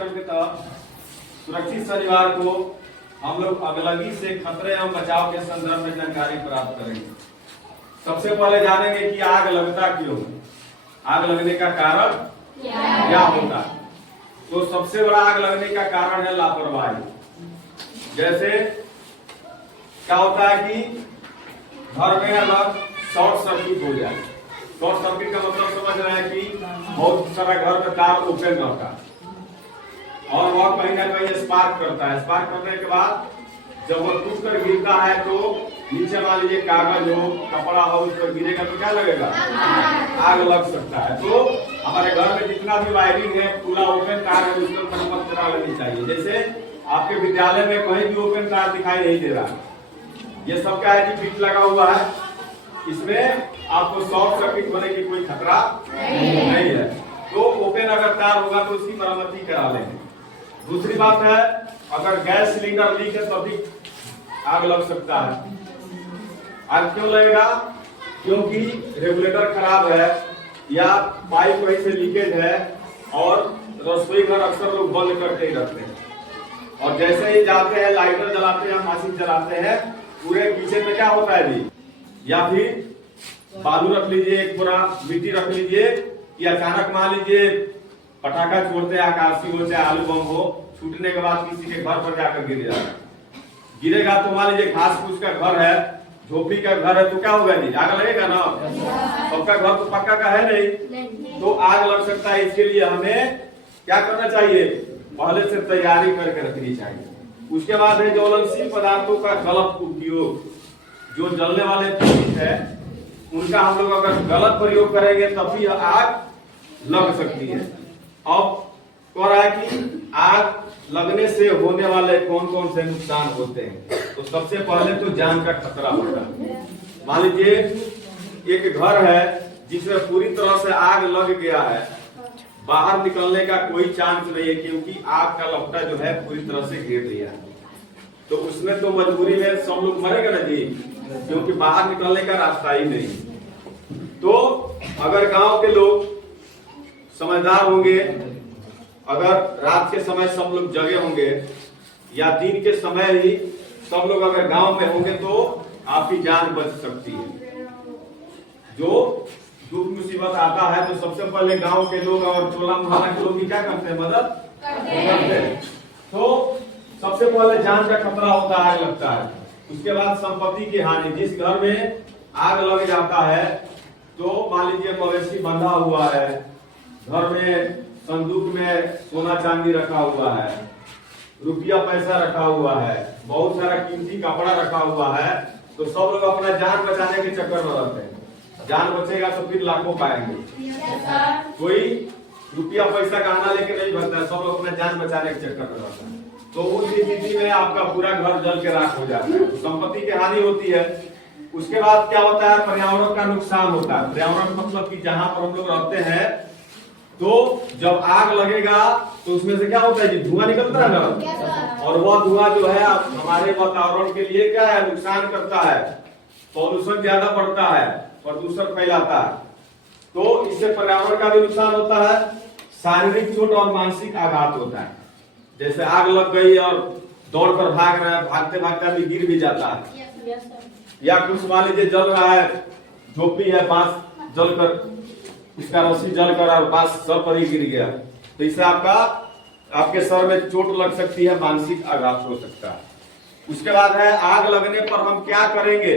कार्यक्रम के तहत सुरक्षित शनिवार को हम लोग अगलगी से खतरे एवं बचाव के संदर्भ में जानकारी प्राप्त करेंगे। सबसे पहले जानेंगे कि आग लगता क्यों है, आग लगने का कारण क्या होता है। तो सबसे बड़ा आग लगने का कारण है लापरवाही। जैसे क्या होता है कि घर में अगर शॉर्ट सर्किट हो जाए, शॉर्ट सर्किट का मतलब समझ रहे हैं कि बहुत सारा घर में तार ओपन रहता है और वह कहीं ना कहीं स्पार्क करता है। स्पार्क करने के बाद जब वो टूट कर गिरता है तो नीचे मान लीजिए कागज हो, कपड़ा हो, उस पर गिरेगा तो क्या लगेगा, आग लग सकता है। तो हमारे घर में जितना भी वायरिंग है पूरा ओपन तार है, उस पर मरम्मत करा लेनी चाहिए। जैसे आपके विद्यालय में कहीं भी ओपन तार दिखाई नहीं दे रहा, ये सब क्या है कि फिट लगा हुआ है, इसमें आपको शॉर्ट सर्किट होने की कोई खतरा नहीं है। तो ओपन अगर तार होगा तो उसकी मरम्मती करा लेंगे। दूसरी बात है, अगर गैस सिलेंडर लीक है तो भी आग लग सकता है। आग क्यों लगेगा? क्योंकि रेगुलेटर खराब है या पाइप वहीं से लीकेज है और रसोई घर अक्सर लोग बंद करके ही रखते हैं और जैसे ही जाते हैं लाइटर जलाते हैं, माचिस जलाते हैं, पूरे पीछे में क्या होता है जी, या फिर बालू रख लीजिए, एक पूरा मिट्टी रख लीजिए, या अचानक मान लीजिए पटाखा छोड़ते हैं, आकाशी हो चाहे आलू बम हो, छूटने के बाद किसी के घर पर जाकर गिर जाएगा। गिरेगा तो मान लीजिए घास फूस का घर है, झोपड़ी का घर है, तो क्या होगा जी, आग लगेगा ना। सबका घर तो पक्का का है नहीं, तो आग लग सकता है। इसके लिए हमें क्या करना चाहिए, पहले से तैयारी करके रखनी चाहिए। उसके बाद है ज्वलनशील पदार्थों का गलत उपयोग। जो जलने वाले चीज है उनका हम लोग अगर गलत प्रयोग करेंगे तभी आग लग सकती है। अब कह रहा है कि आग लगने से होने वाले कौन कौन से नुकसान होते हैं। तो सबसे पहले तो जान का खतरा होता है। मान लीजिए एक घर है जिसमें पूरी तरह से आग लग गया है, बाहर निकलने का कोई चांस नहीं है क्योंकि आग का लपटा जो है पूरी तरह से घेर लिया है। तो उसमें तो मजबूरी में सब लोग मरेगा ना जी, क्योंकि बाहर निकलने का रास्ता ही नहीं। तो अगर गांव के लोग समझदार होंगे, अगर रात के समय सब लोग जगे होंगे या दिन के समय ही सब लोग अगर गांव में होंगे तो आपकी जान बच सकती है। जो दुख मुसीबत आता है तो सबसे पहले गांव के लोग और टोला मोहल्ला के लोग क्या करते हैं, मदद करते हैं। तो सबसे पहले जान का खतरा होता है, आग लगता है। उसके बाद संपत्ति की हानि। जिस घर में आग लग जाता है तो मान लीजिए मवेशी बंधा हुआ है, घर में संदूक में सोना चांदी रखा हुआ है, रुपया पैसा रखा हुआ है, बहुत सारा कीमती कपड़ा रखा हुआ है, तो सब लोग अपना जान बचाने के चक्कर में रहते हैं। जान बचेगा तो फिर लाखों पाएंगे। कोई रुपया पैसा गहना लेके नहीं भरता है, सब लोग अपना जान बचाने के चक्कर में रहता है। तो उस स्थिति में आपका पूरा घर जल के राख हो जाता है, तो संपत्ति की हानि होती है। उसके बाद क्या होता है, पर्यावरण का नुकसान होता है। पर्यावरण मतलब कि जहां पर हम लोग रहते हैं तो जब आग लगेगा तो उसमें से क्या होता है जी, धुआं निकलता है ना, और वह धुआं जो है हमारे वातावरण के लिए क्या है, नुकसान करता है। पॉल्यूशन ज्यादा बढ़ता है, प्रदूषण फैलाता है, तो इससे पर्यावरण का भी नुकसान होता है। शारीरिक चोट और मानसिक आघात होता है। जैसे आग लग गई और दौड़ कर भाग रहा है, भागते भागते आदमी गिर भी जाता है, या कुछ मान लीजिए जल रहा है, झोपड़ी है, बांस जलकर उसका रस्सी जलकर और बांस सर पर ही गिर गया, तो इससे आपके सर में चोट लग सकती है, मानसिक आघात हो सकता है। उसके बाद है आग लगने पर हम क्या करेंगे।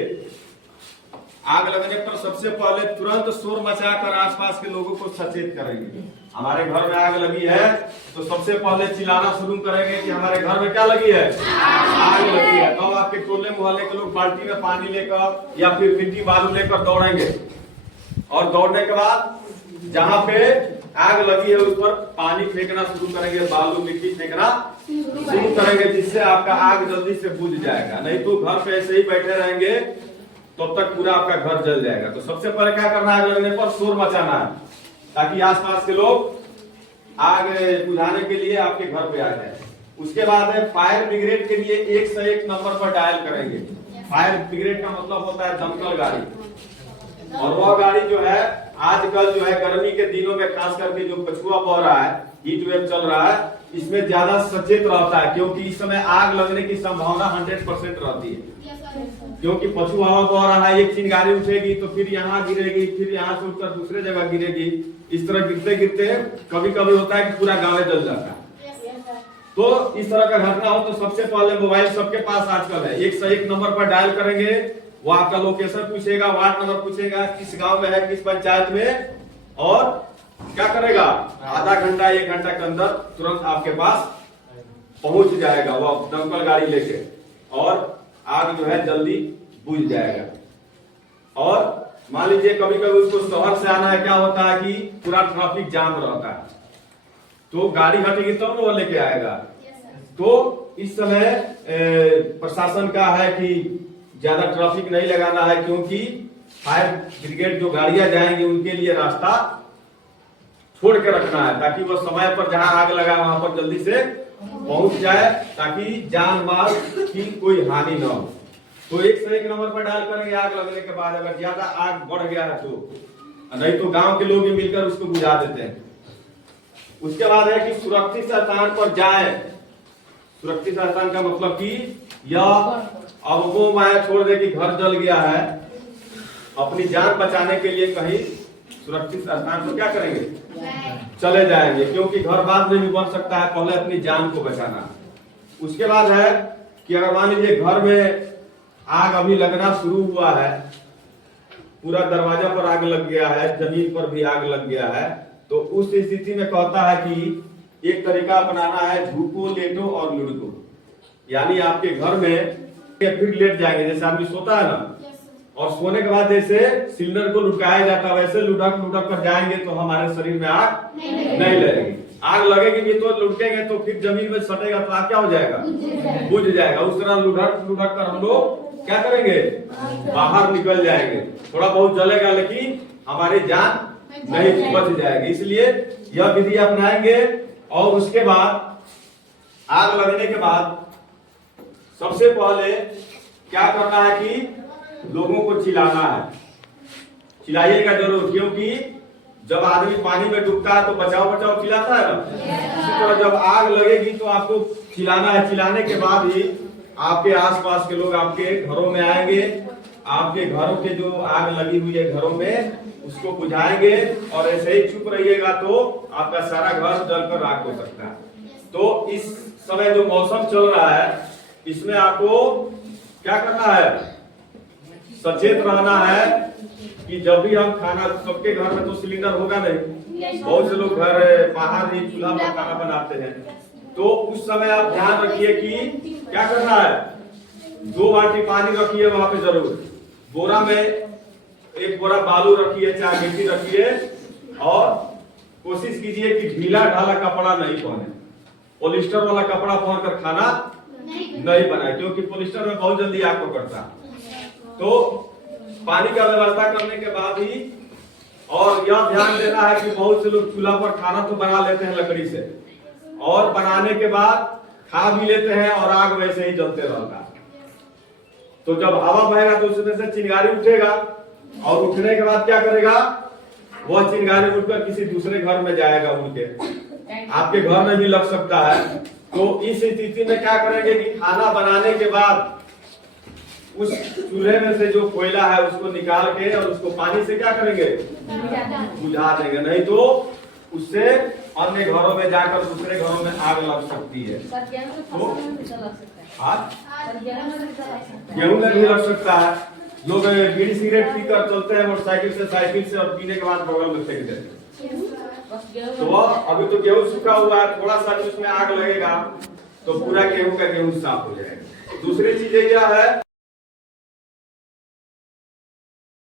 आग लगने पर सबसे पहले तुरंत शोर मचाकर आसपास के लोगों को सचेत करेंगे। हमारे घर में आग लगी है तो सबसे पहले चिल्लाना शुरू करेंगे कि हमारे घर में क्या लगी है, आग लगी है। तो आपके टोले मोहल्ले के लोग बाल्टी में पानी लेकर या फिर मिट्टी बालू लेकर दौड़ेंगे और दौड़ने के बाद जहां पे आग लगी है उस पर पानी फेंकना शुरू करेंगे, बालू मिट्टी फेंकना शुरू करेंगे, जिससे आपका आग जल्दी से बुझ जाएगा। नहीं तो घर पे ऐसे ही बैठे रहेंगे तब तक पूरा आपका घर जल जाएगा। तो सबसे पहले क्या करना है, आग लगने पर शोर मचाना है ताकि आसपास के लोग आग बुझाने के लिए आपके घर पे आ जाए। उसके बाद है फायर ब्रिगेड के लिए 101 नंबर पर डायल करेंगे। फायर ब्रिगेड का मतलब होता है दमकल गाड़ी, और वह गाड़ी जो है आजकल जो है गर्मी के दिनों में खास करके जो पछुआ बह रहा है, हीट वेव चल रहा है, इसमें ज्यादा सचेत रहता है, क्योंकि इस समय आग लगने की संभावना 100% रहती है। क्योंकि पशु हवा बह रहा है, एक चिंगारी उठेगी तो फिर यहाँ गिरेगी, फिर यहाँ से उठकर दूसरे जगह गिरेगी। इस तरह गिरते गिरते कभी कभी होता है कि पूरा गाँव जल जाता है। तो इस तरह का घटना हो तो सबसे पहले मोबाइल सबके पास आजकल है, एक से एक नंबर पर डायल करेंगे, वो आपका लोकेशन पूछेगा, वार्ड नंबर पूछेगा, किस गांव में है, किस पंचायत में, और क्या करेगा, आधा घंटा 1 घंटा के अंदर तुरंत आपके पास पहुंच जाएगा वो दमकल गाड़ी लेके, और आग जो है जल्दी बुझ जाएगा। और मान लीजिए कभी कभी उसको शहर से आना है, क्या होता है कि पूरा ट्रैफिक जाम रहता है, तो गाड़ी हटेगी तब वो लेके आएगा। तो इस समय प्रशासन का है कि ज्यादा ट्रैफिक नहीं लगाना है, क्योंकि फायर ब्रिगेड जो गाड़ियां जाएंगी उनके लिए रास्ता छोड़ के रखना है, ताकि वो समय पर जहां आग लगा वहां पर जल्दी से पहुंच जाए, ताकि जान माल की कोई हानि न हो। तो एक से एक नंबर पर डायल करेंगे आग लगने के बाद। अगर ज्यादा आग बढ़ गया है तो, नहीं तो गांव के लोग मिलकर उसको बुझा देते हैं। उसके बाद है कि सुरक्षित स्थान पर जाए। सुरक्षित स्थान का मतलब कि यह अब वो माया छोड़ दे कि घर जल गया है, अपनी जान बचाने के लिए कहीं सुरक्षित स्थान पर क्या करेंगे, चले जाएंगे, क्योंकि घर बाद में भी बन सकता है, पहले अपनी जान को बचाना। उसके बाद है कि अगर मान लीजिए घर में आग अभी लगना शुरू हुआ है, पूरा दरवाजा पर आग लग गया है, जमीन पर भी आग लग गया है, तो उस स्थिति में कहता है कि एक तरीका अपनाना है, झुको, लेटो और लुढ़को। यानी आपके घर में फिर लेट जाएंगे, जैसे आदमी सोता है ना, और सोने के बाद जैसे सिलेंडर को लुढ़काया जाता है, वैसे लुढ़क लुढ़क कर जाएंगे तो हमारे शरीर में आग नहीं लगेगी। आग लगेगी भी तो लुढ़केंगे तो फिर जमीन में सटेगा तो आग क्या हो जाएगा, बुझ जाएगा। उस तरह लुढ़क लुढ़क कर हम लोग क्या करेंगे, बाहर निकल जाएंगे। थोड़ा बहुत जलेगा लेकिन हमारी जान नहीं बच जाएगी। इसलिए यह विधि अपनाएंगे। और उसके बाद आग लगने के बाद सबसे पहले क्या करना है कि लोगों को चिल्लाना है। चिल्लाइएगा जरूर, क्योंकि जब आदमी पानी में डूबता है तो बचाओ बचाओ चिल्लाता है ना, इसी तरह जब आग लगेगी तो आपको चिल्लाना है। चिल्लाने के बाद ही आपके आसपास के लोग आपके घरों में आएंगे, आपके घरों के जो आग लगी हुई है घरों में उसको बुझाएंगे, और ऐसे ही चुप रहिएगा तो आपका सारा घर जलकर राख हो सकता है। तो इस समय जो मौसम चल रहा है इसमें आपको क्या करना है, सचेत रहना है कि जब भी हम खाना, सबके घर में तो सिलेंडर होगा नहीं, बहुत से लोग घर बाहर ही चूल्हा पर खाना बनाते हैं, तो उस समय आप ध्यान रखिए कि क्या करना है, 2 बाल्टी पानी रखिए वहां पे जरूर, बोरा में 1 बोरा बालू रखिए, चाहे मिट्टी रखिए, और कोशिश कीजिए कि ढीला ढाला कपड़ा नहीं पहने, पॉलिस्टर वाला कपड़ा पहनकर खाना नहीं बनाए, क्योंकि पॉलिस्टर में बहुत जल्दी आग पकड़ता है। तो पानी का व्यवस्था करने के बाद ही, और यह ध्यान देना है कि बहुत से लोग चूल्हा पर खाना तो बना लेते हैं लकड़ी से, और बनाने के बाद खा भी लेते हैं और आग वैसे ही जलते रहता है। तो जब हवा बहेगा तो उसमें से चिंगारी उठेगा, और उठने के बाद क्या करेगा, वह चिंगारी उठकर किसी दूसरे घर में जाएगा, उनके आपके घर में भी लग सकता है। तो इस स्थिति में क्या करेंगे कि खाना बनाने के बाद उस चूल्हे में से जो कोयला है उसको निकाल के और उसको पानी से क्या करेंगे, बुझा देंगे, नहीं तो उससे अन्य घरों में जाकर दूसरे घरों में आग लग सकती है। तो गेहूं में भी लग सकता है। लोग बीड़ी सिगरेट पीकर चलते हैं मोटरसाइकिल से, साइकिल से, और पीने के बाद बगल में फेंक देते हैं। तो अभी तो गेहूं सूखा हुआ है, थोड़ा सा भी उसमें आग लगेगा तो पूरा गेहूं का गेहूं साफ हो जाएगा। दूसरी चीज यह है